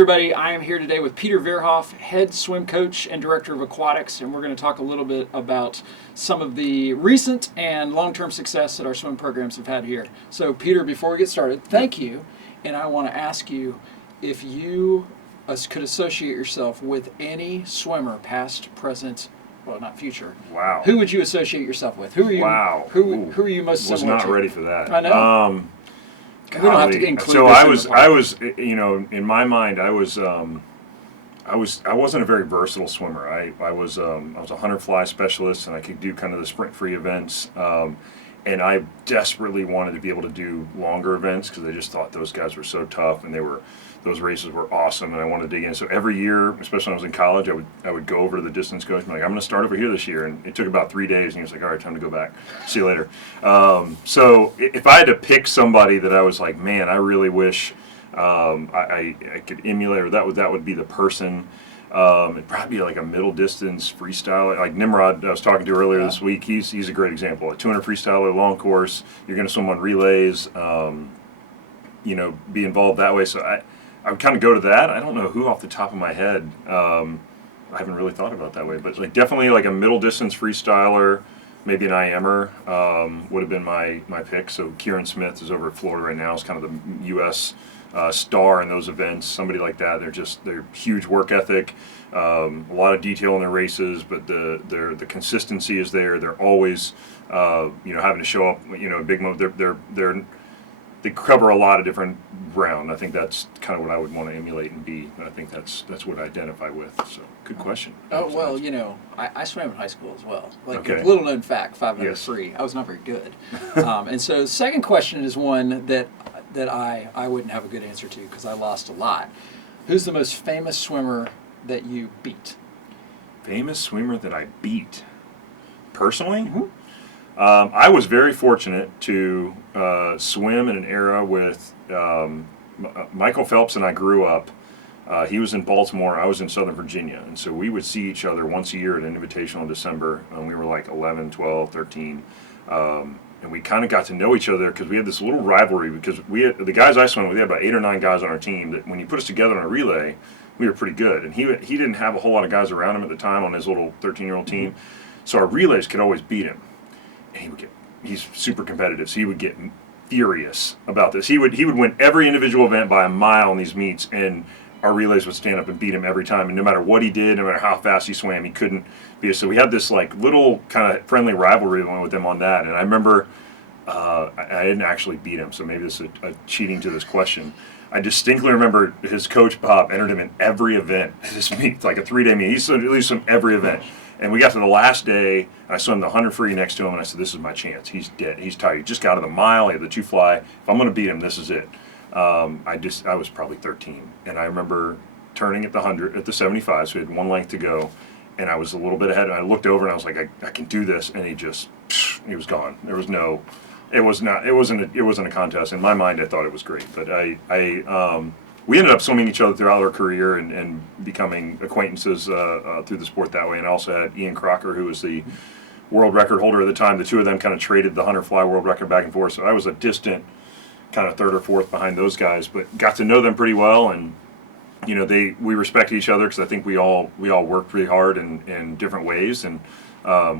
everybody. I am here today with Peter Verhoff, head swim coach and director of aquatics, and we're going to talk a little bit about some of the recent and long-term success that our swim programs have had here. So, Peter, before we get started, thank you, and I want to ask you if you could associate yourself with any swimmer, past, present, well, not future. Wow. Who would you associate yourself with? Who are you? Wow. Who are you most Was similar not to? ready for that. I know. We don't have to include so this I in was, the podcast. I was, you know, in my mind, I wasn't a very versatile swimmer. I was a 100 fly specialist, and I could do kind of the sprint free events. And I desperately wanted to be able to do longer events because I just thought those guys were so tough, and those races were awesome, and I wanted to dig in. So every year, especially when I was in college, I would go over to the distance coach and be like, I'm going to start over here this year. And it took about 3 days, and he was like, all right, time to go back. See you later. So if I had to pick somebody that I was like, man, I really wish I could emulate, or that would be the person. It'd probably be like a middle distance freestyler, like Nimrod I was talking to earlier this week. He's a great example. A 200 freestyler, long course. You're going to swim on relays. Be involved that way. So I would kind of go to that. I don't know who off the top of my head. I haven't really thought about it that way, but like definitely like a middle distance freestyler, maybe an IMer would have been my pick. So Kieran Smith is over at Florida right now. Is kind of the U.S. Star in those events. Somebody like that. They're huge work ethic, a lot of detail in their races, but the consistency is there. They're always having to show up. Big moment. They cover a lot of different ground. I think that's kind of what I would want to emulate and be. I think that's what I identify with. So, good question. Oh, well, I swam in high school as well. Like, Okay. little known fact, 500 Yes. free. I was not very good. And so the second question is one that I wouldn't have a good answer to because I lost a lot. Who's the most famous swimmer that you beat? Famous swimmer that I beat. Personally? Mm-hmm. I was very fortunate to swim in an era with Michael Phelps, and I grew up. He was in Baltimore, I was in Southern Virginia, and so we would see each other once a year at an Invitational in December, and we were like 11, 12, 13, and we kind of got to know each other because we had this little rivalry because the guys I swam with, we had about 8 or 9 guys on our team that when you put us together on a relay, we were pretty good, and he didn't have a whole lot of guys around him at the time on his little 13-year-old team, so our relays could always beat him. And he's super competitive, so he would get furious about this. He would win every individual event by a mile in these meets, and our relays would stand up and beat him every time. And no matter what he did, no matter how fast he swam, he couldn't beat us. So we had this like little kind of friendly rivalry with him on that. And I remember I didn't actually beat him, so maybe this is a cheating to this question. I distinctly remember his coach Bob entered him in every event at his meet, like a 3-day meet. He swam at least every event. And we got to the last day, and I swam the 100 free next to him, and I said, this is my chance. He's dead. He's tired. He just got out of the mile. He had the 2 fly. If I'm going to beat him, this is it. I was probably 13, and I remember turning at the 100, at the 75, so we had 1 length to go, and I was a little bit ahead, and I looked over, and I was like, I can do this, and he was gone. There was no, it wasn't a contest. In my mind, I thought it was great, but we ended up swimming each other throughout our career and becoming acquaintances through the sport that way. And I also had Ian Crocker, who was the world record holder at the time. The two of them kind of traded the 100 fly world record back and forth. So I was a distant kind of 3rd or 4th behind those guys, but got to know them pretty well. And we respected each other because I think we all worked pretty hard in different ways, and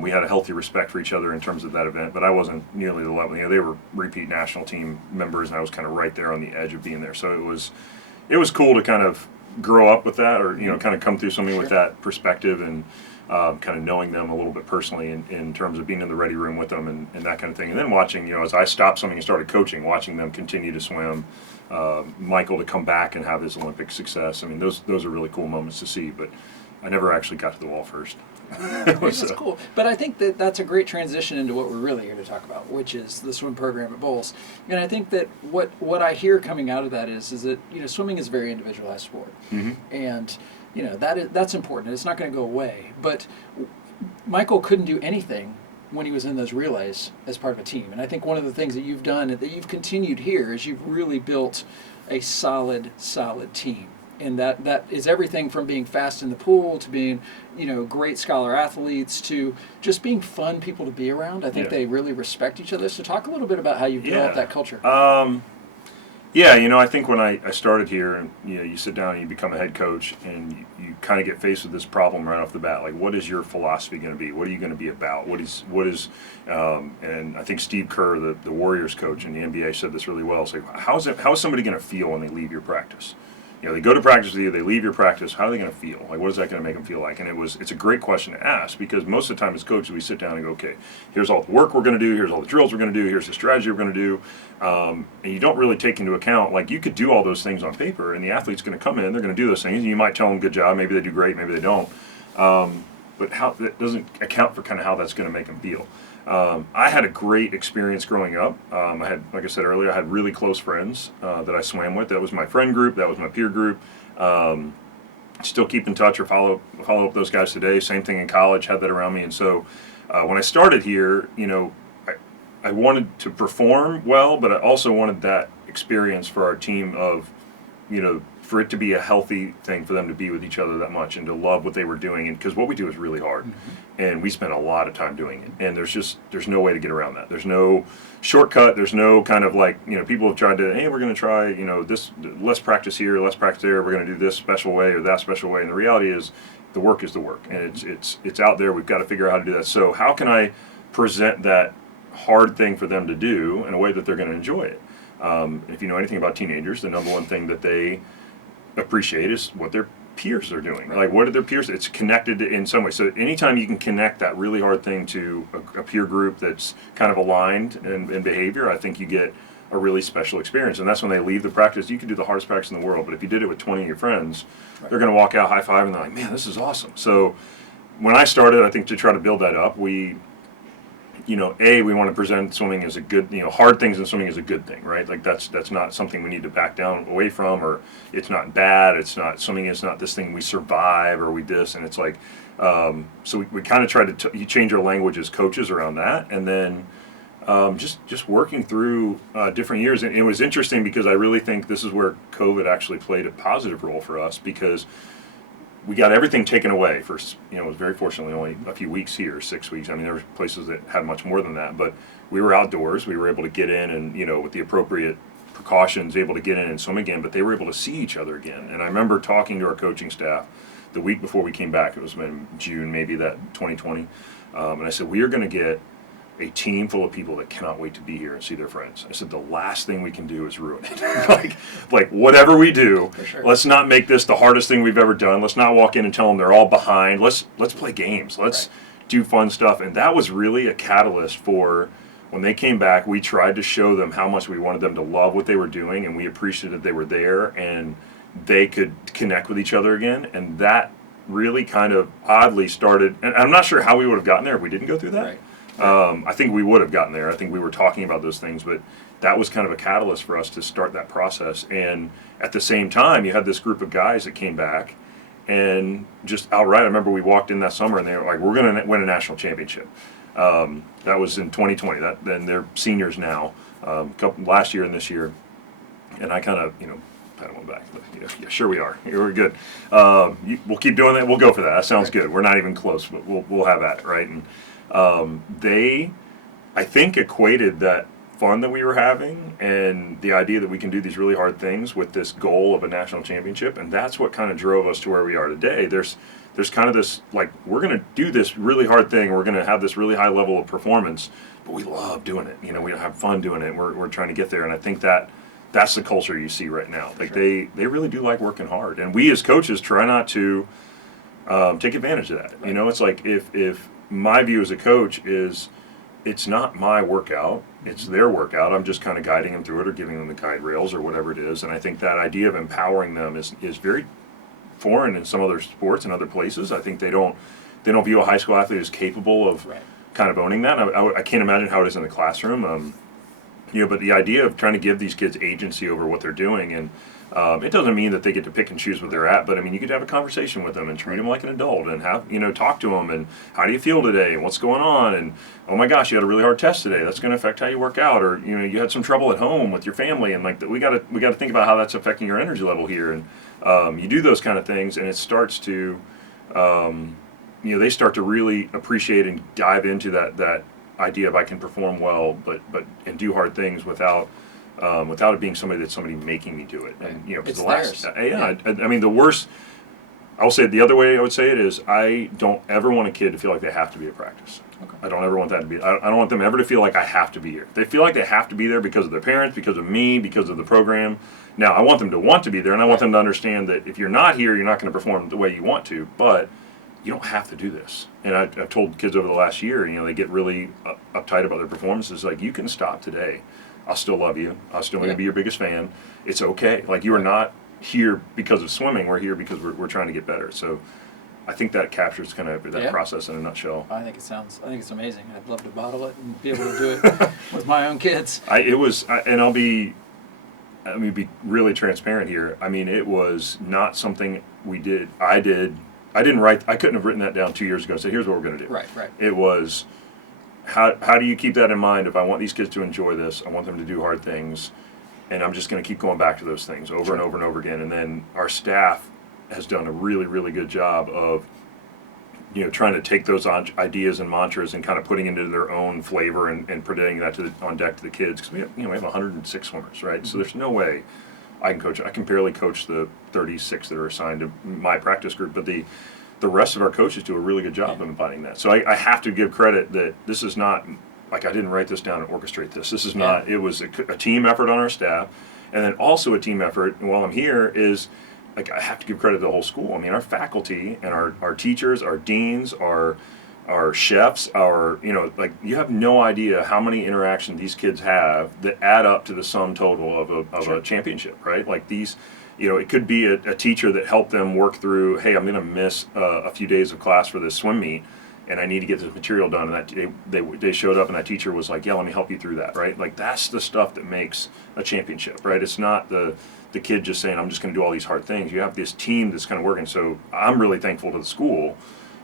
we had a healthy respect for each other in terms of that event. But I wasn't nearly the level. They were repeat national team members, and I was kind of right there on the edge of being there. So it was cool to kind of grow up with that, or kind of come through something with that perspective, and kind of knowing them a little bit personally in terms of being in the ready room with them and that kind of thing. And then watching, as I stopped swimming and started coaching, watching them continue to swim, Michael to come back and have his Olympic success. I mean, those are really cool moments to see, but I never actually got to the wall first. That's cool. But I think that's a great transition into what we're really here to talk about, which is the swim program at Bowles. And I think that what I hear coming out of that is that swimming is a very individualized sport, and that's important. It's not going to go away. But Michael couldn't do anything when he was in those relays as part of a team. And I think one of the things that you've done, that you've continued here, is you've really built a solid team. And that is everything from being fast in the pool to being, great scholar athletes to just being fun people to be around. I think they really respect each other. So talk a little bit about how you developed that culture. Yeah, I think when I started here, and you sit down and you become a head coach, and you kind of get faced with this problem right off the bat. Like, what is your philosophy going to be? What are you going to be about? And I think Steve Kerr, the Warriors coach in the NBA, said this really well. It's like, how is somebody going to feel when they leave your practice? They go to practice with you, they leave your practice. How are they going to feel? Like, what is that going to make them feel like? And it's a great question to ask, because most of the time as coaches, we sit down and go, okay, here's all the work we're going to do, here's all the drills we're going to do, here's the strategy we're going to do, and you don't really take into account, like, you could do all those things on paper, and the athlete's going to come in, they're going to do those things, and you might tell them good job, maybe they do great, maybe they don't, but how that doesn't account for kind of how that's going to make them feel. I had a great experience growing up. I had, like I said earlier, I had really close friends that I swam with. That was my friend group. That was my peer group. Still keep in touch or follow up those guys today. Same thing in college. Had that around me. And so when I started here, I wanted to perform well, but I also wanted that experience for our team of, for it to be a healthy thing for them to be with each other that much and to love what they were doing. And because what we do is really hard, and we spend a lot of time doing it. And there's no way to get around that. There's no shortcut. There's no kind of like, people have tried to, hey, we're going to try, this, less practice here, less practice there. We're going to do this special way or that special way. And the reality is, the work is the work, and it's out there. We've got to figure out how to do that. So how can I present that hard thing for them to do in a way that they're going to enjoy it? If you know anything about teenagers, the number one thing that they appreciate is what their peers are doing. Right. Like, what are their peers? It's connected in some way. So anytime you can connect that really hard thing to a peer group that's kind of aligned in behavior, I think you get a really special experience. And that's when they leave the practice. You can do the hardest practice in the world, but if you did it with 20 of your friends, they're going to walk out high five and they're like, man, this is awesome. So when I started, I think to try to build that up, we want to present swimming as a good, hard things in swimming as a good thing, right? Like that's not something we need to back down away from, or it's not bad. Swimming is not this thing we survive or we this, and it's like, so we kind of try to you change our language as coaches around that, and then just working through different years. And it was interesting because I really think this is where COVID actually played a positive role for us, because we got everything taken away for, it was very fortunately only a few weeks here, 6 weeks. I mean, there were places that had much more than that, but we were outdoors. We were able to get in and, with the appropriate precautions, able to get in and swim again, but they were able to see each other again. And I remember talking to our coaching staff the week before we came back. It was in June, maybe, that 2020. And I said, we are going to get a team full of people that cannot wait to be here and see their friends. I said, the last thing we can do is ruin it. like whatever we do, sure. Let's not make this the hardest thing we've ever done. Let's not walk in and tell them they're all behind. Let's play games. Let's do fun stuff. And that was really a catalyst for when they came back. We tried to show them how much we wanted them to love what they were doing, and we appreciated they were there and they could connect with each other again. And that really kind of oddly started, and I'm not sure how we would have gotten there if we didn't go through that. Right. I think we would have gotten there. I think we were talking about those things, but that was kind of a catalyst for us to start that process. And at the same time, you had this group of guys that came back and just outright, I remember we walked in that summer and they were like, we're going to win a national championship. That was in 2020. Then they're seniors now, last year and this year. And I kind of, pat them back. But, yeah, sure we are. We're good. We'll keep doing that. We'll go for that. That sounds good. We're not even close, but we'll have at it, right? And they, I think, equated that fun that we were having and the idea that we can do these really hard things with this goal of a national championship, and that's what kind of drove us to where we are today. There's kind of this, like, we're going to do this really hard thing, we're going to have this really high level of performance, but we love doing it. We have fun doing it. We're trying to get there, and I think that's the culture you see right now. Like, sure. They really do like working hard, and we as coaches try not to take advantage of that. Right. It's like if my view as a coach is, it's not my workout, it's their workout. I'm just kind of guiding them through it or giving them the guide rails or whatever it is. And I think that idea of empowering them is very foreign in some other sports and other places. I think they don't view a high school athlete as capable of kind of owning that. I can't imagine how it is in the classroom. But the idea of trying to give these kids agency over what they're doing, and it doesn't mean that they get to pick and choose what they're at, but I mean, you get to have a conversation with them and treat them like an adult and have, talk to them and how do you feel today and what's going on, and oh my gosh, you had a really hard test today, that's going to affect how you work out, or you had some trouble at home with your family, and like we got to think about how that's affecting your energy level here, and you do those kind of things, and it starts to they start to really appreciate and dive into that idea of I can perform well, but and do hard things without without it being somebody making me do it. And you know, because It's the last, theirs. I mean, the worst. I'll say it the other way I would say it is I don't ever want a kid to feel like they have to be at practice. Okay. I don't ever want that to be. I don't want them ever to feel like I have to be here. They feel like they have to be there because of their parents, because of me, because of the program. Now I want them to want to be there, and I want them to understand that if you're not here, you're not going to perform the way you want to. But you don't have to do this. And I've told kids over the last year, you know, they get really uptight about their performances. Like, you can stop today. I'll still love you. I'll still going to be your biggest fan. It's okay. Like, you are not here because of swimming. We're here because we're trying to get better. So I think that captures kind of that process in a nutshell. I think it's amazing. I'd love to bottle it and be able to do it with my own kids. And I'll be, I mean, be really transparent here. I mean, it was not something we did. I didn't write. I couldn't have written that down 2 years ago and say, here's what we're going to do. Right. It was, how do you keep that in mind? If I want these kids to enjoy this, I want them to do hard things, and I'm just going to keep going back to those things over and over and over again. And then our staff has done a really, really good job of, you know, trying to take those ideas and mantras and kind of putting into their own flavor and presenting that on deck to the kids, because we have 106 swimmers, right? So there's no way I can coach. I can barely coach the 36 that are assigned to my practice group, but the rest of our coaches do a really good job of embodying that. So I have to give credit that this is not like I didn't write this down and orchestrate this. This is not. It was a team effort on our staff, and then also a team effort. And while I'm here is, like, I have to give credit to the whole school. I mean, our faculty and our teachers, our deans, our chefs, like, you have no idea how many interactions these kids have that add up to the sum total of a championship, right? Like, these, it could be a teacher that helped them work through, hey, I'm going to miss a few days of class for this swim meet, and I need to get this material done. And that they showed up, and that teacher was like, yeah, let me help you through that, right? Like, that's the stuff that makes a championship, right? It's not the kid just saying, I'm just going to do all these hard things. You have this team that's kind of working. So I'm really thankful to the school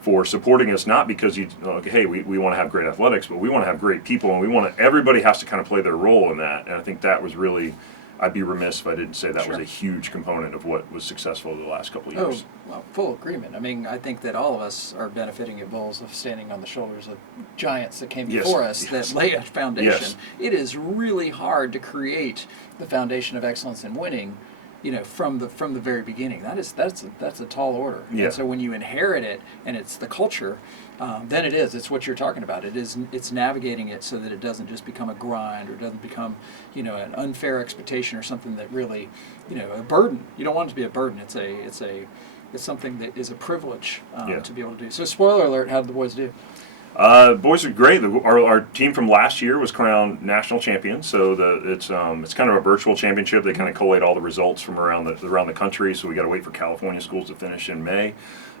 for supporting us, not because hey, we want to have great athletics, but we want to have great people, and everybody has to kind of play their role in that. And I think that was really, I'd be remiss if I didn't say that was a huge component of what was successful the last couple of years. Oh, well, full agreement. I mean, I think that all of us are benefiting at Bulls of standing on the shoulders of giants that came before us that lay a foundation. Yes. It is really hard to create the foundation of excellence in winning, from the very beginning. That's a tall order. Yeah. And so when you inherit it and it's the culture, then it's what you're talking about. It's navigating it so that it doesn't just become a grind, or doesn't become, an unfair expectation, or something that really, a burden. You don't want it to be a burden. It's something that is a privilege to be able to do. So, spoiler alert: how did the boys do? Boys are great. Our team from last year was crowned national champion. So it's kind of a virtual championship. They kind of collate all the results from around the country. So we got to wait for California schools to finish in May.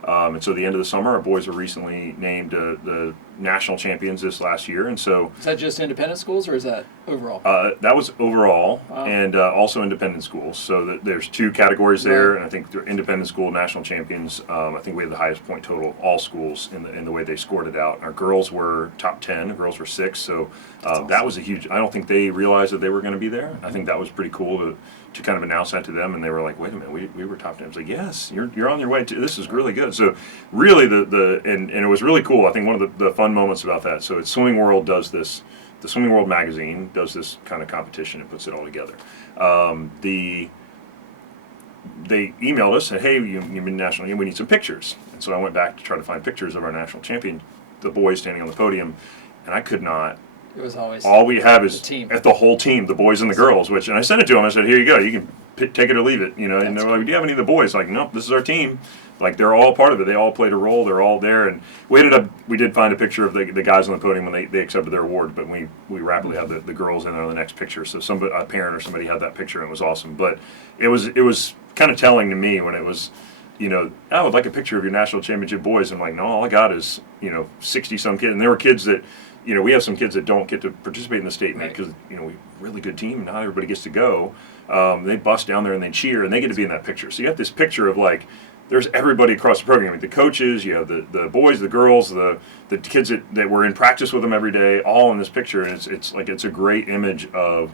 And so the end of the summer, our boys were recently named the national champions this last year. And so, is that just independent schools, or is that overall? That was overall, wow. And also independent schools. So there's two categories there, and I think they're independent school national champions. I think we had the highest point total of all schools in the way they scored it out. Our girls were top 10. The girls were 6. So awesome. That was a huge. I don't think they realized that they were going to be there. I think that was pretty cool to kind of announce that to them, and they were like, wait a minute, we were top 10. I was like, yes, you're on your way to, this is really good. So really and it was really cool. I think one of the fun moments about that, so Swimming World does this, the Swimming World magazine does this kind of competition and puts it all together. They emailed us and said, hey, you've been national, we need some pictures. And so I went back to try to find pictures of our national champion, the boys standing on the podium, and I could not. It was always all we have is the whole team, the boys and the girls. And I sent it to them. I said, "Here you go. You can take it or leave it." And they were like, "Do you have any of the boys?" Like, nope. This is our team. Like, they're all part of it. They all played a role. They're all there. And we did find a picture of the guys on the podium when they accepted their award. But we rapidly had the girls in there on the next picture. So a parent or somebody had that picture, and it was awesome. But it was kind of telling to me when it was, I would like a picture of your national championship boys. I'm like, no, all I got is 60 some kids, and there were kids that. We have some kids that don't get to participate in the state meet because, we really good team, and not everybody gets to go. They bust down there and they cheer, and they get to be in that picture. So you have this picture of, like, there's everybody across the program. I mean, the coaches, you have the boys, the girls, the kids that were in practice with them every day, all in this picture. And it's a great image of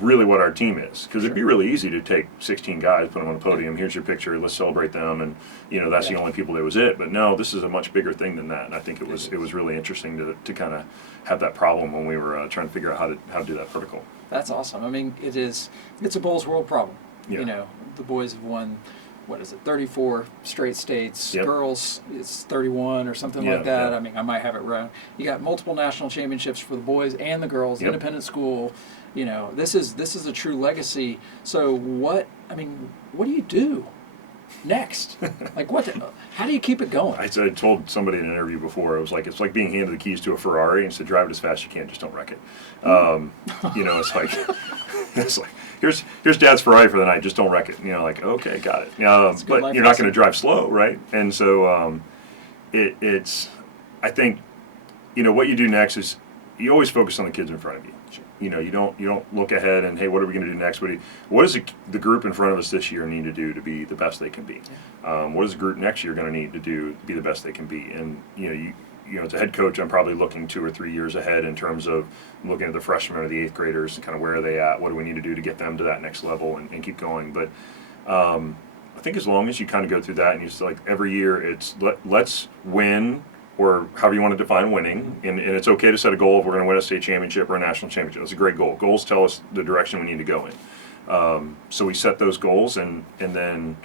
really what our team is. Because it'd be Sure. really easy to take 16 guys, put them on a podium, here's your picture, let's celebrate them, and that's the Yeah. only people that was it. But no, this is a much bigger thing than that. And I think it was really interesting to kind of have that problem when we were trying to figure out how to do that protocol. That's awesome. I mean, it's a Bulls World problem. Yeah. You know, the boys have won, 34 straight states. Yep. Girls, it's 31 or something Yeah, like that. yeah. I mean, I might have it wrong. You got multiple national championships for the boys and the girls, Yep. independent school. You know, this is a true legacy. So what do you do next? Like how do you keep it going? I told somebody in an interview before, it was like, it's like being handed the keys to a Ferrari and said, drive it as fast as you can, just don't wreck it. It's like, it's like, here's Dad's Ferrari for the night, just don't wreck it. Like, okay, got it. a good But life you're not lesson. going to drive slow, right? And so it's, I think, what you do next is you always focus on the kids in front of you. Sure. You don't look ahead and, hey, what are we going to do next? What does the group in front of us this year need to do to be the best they can be? What is the group next year going to need to do to be the best they can be? And as a head coach, I'm probably looking 2 or 3 years ahead in terms of looking at the freshmen or the 8th graders and kind of where are they at? What do we need to do to get them to that next level and keep going? But I think as long as you kind of go through that and you just like every year, it's let's win, or however you want to define winning, and it's okay to set a goal if we're going to win a state championship or a national championship. That's a great goal. Goals tell us the direction we need to go in. So we set those goals, and then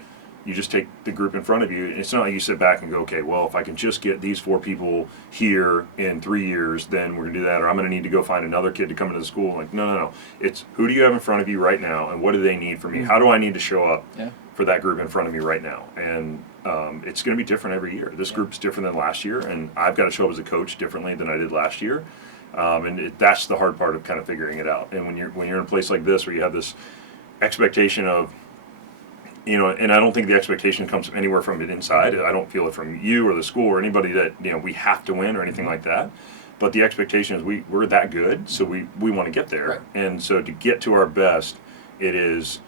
you just take the group in front of you. It's not like you sit back and go, okay, well, if I can just get these 4 people here in 3 years, then we're going to do that, or I'm going to need to go find another kid to come into the school. Like, no. It's who do you have in front of you right now, and what do they need from me? How do I need to show up for that group in front of me right now? And it's going to be different every year. This group's different than last year, and I've got to show up as a coach differently than I did last year. That's the hard part of kind of figuring it out. And when you're in a place like this where you have this expectation of, and I don't think the expectation comes anywhere from it inside. I don't feel it from you or the school or anybody that we have to win or anything like that. But the expectation is we're that good, so we want to get there. Right. And so to get to our best, it is,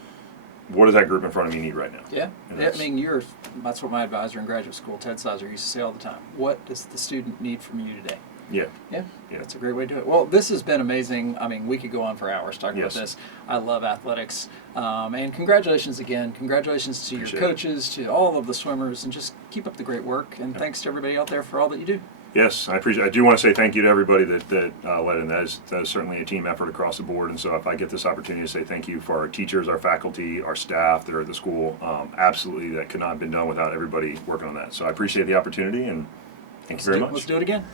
what does that group in front of me need right now? Yeah. And I mean, that's what my advisor in graduate school, Ted Sizer, used to say all the time. What does the student need from you today? Yeah. Yeah, Yeah. that's a great way to do it. Well, this has been amazing. I mean, we could go on for hours talking Yes. about this. I love athletics. And congratulations again. Congratulations to Appreciate your it. coaches, to all of the swimmers, and just keep up the great work. And thanks to everybody out there for all that you do. Yes, I appreciate. I do want to say thank you to everybody that led in. That is certainly a team effort across the board. And so, if I get this opportunity to say thank you for our teachers, our faculty, our staff that are at the school, absolutely, that could not have been done without everybody working on that. So I appreciate the opportunity, and thank you very much. Let's do it again.